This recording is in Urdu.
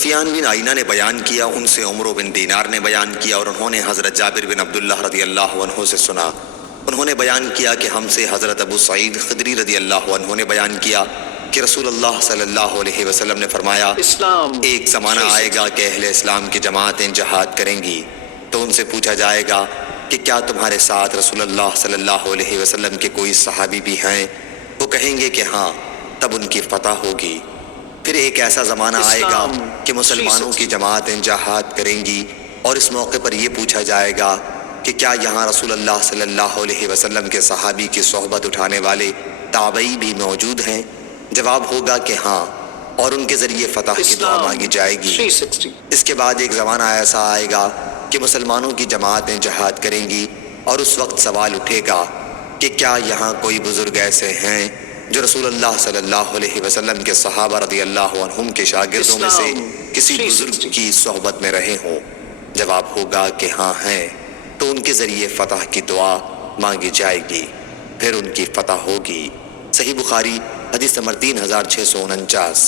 سفیان بن عینہ نے بیان کیا، ان سے عمرو بن دینار نے بیان کیا، اور انہوں نے حضرت جابر بن عبداللہ رضی اللہ عنہ سے سنا، انہوں نے بیان کیا کہ ہم سے حضرت ابو سعید خدری رضی اللہ عنہ نے بیان کیا کہ رسول اللہ صلی اللہ علیہ وسلم نے فرمایا، ایک زمانہ آئے گا کہ اہل اسلام کی جماعتیں جہاد کریں گی، تو ان سے پوچھا جائے گا کہ کیا تمہارے ساتھ رسول اللہ صلی اللہ علیہ وسلم کے کوئی صحابی بھی ہیں؟ وہ کہیں گے کہ ہاں، تب ان کی فتح ہوگی۔ پھر ایک ایسا زمانہ آئے گا کہ مسلمانوں کی جماعتیں جہاد کریں گی، اور اس موقع پر یہ پوچھا جائے گا کہ کیا یہاں رسول اللہ صلی اللہ علیہ وسلم کے صحابی کی صحبت اٹھانے والے تابعی بھی موجود ہیں؟ جواب ہوگا کہ ہاں، اور ان کے ذریعے فتح کی دعا مانگی جائے گی۔ اس کے بعد ایک زمانہ ایسا آئے گا کہ مسلمانوں کی جماعتیں جہاد کریں گی، اور اس وقت سوال اٹھے گا کہ کیا یہاں کوئی بزرگ ایسے ہیں جو رسول اللہ صلی اللہ علیہ وسلم کے صحابہ رضی اللہ عنہم کے شاگردوں میں سے کسی بزرگ کی صحبت میں رہے ہوں؟ جواب ہوگا کہ ہاں ہیں، تو ان کے ذریعے فتح کی دعا مانگی جائے گی، پھر ان کی فتح ہوگی۔ صحیح بخاری حدیث نمبر 3649۔